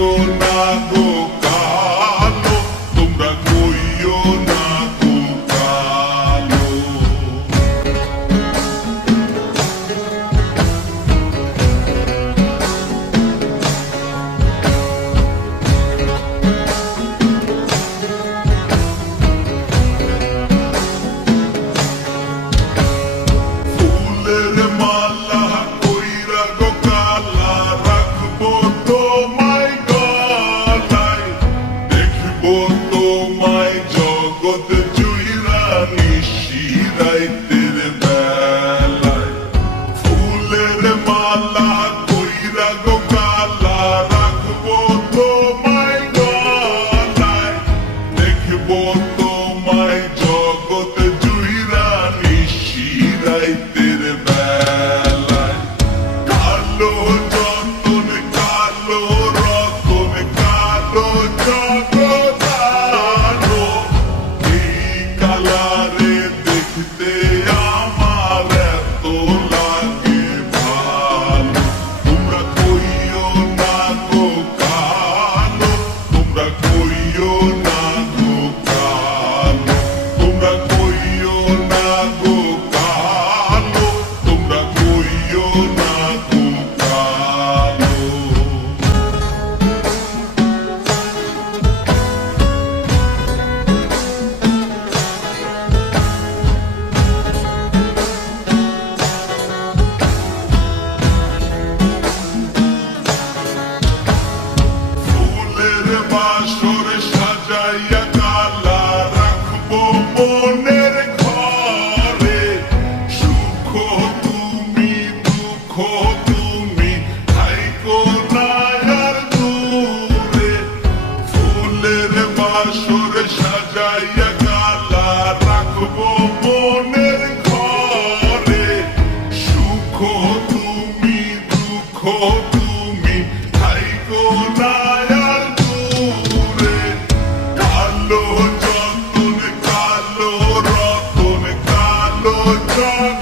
কইও না গো কালো, তোমরা কইও না গো কালো। ফুলের মালা কইরা গো কালা, রাখবো তোমায় গলায়, দেখবো তোমায় জগৎ জুইরা নিশিরাইতের বেলায়। ফুলের মালা কইরা গো কালা, রাখবো তোমায় গলায়, দেখবো তোমায় জগৎ জুইরা নিশিরাইতের বেলায়। কালো যতন কালো রতন কালো জগদানো, এই কালারে দেখতে আমার এত লাগে ভালো। তোমরা কইও না গো কালো, তোমরা কইও না গো কালো, তোমরা কইও না গো কালো, তোমরা কইও না গো কালো। ফুলের বাসর সাজাইয়া কালা, রাখবো মনের ঘরে, সুখ তুমি দুঃখ তুমি, থাইকো না আর দূরে। ফুলের বাসর সাজাইয়া কালা, রাখবো মনের ঘরে, সুখ তুমি দুঃখ তুমি, থাইকো না আর দূরে। কালো যতন কালো রতন কালো জগৎ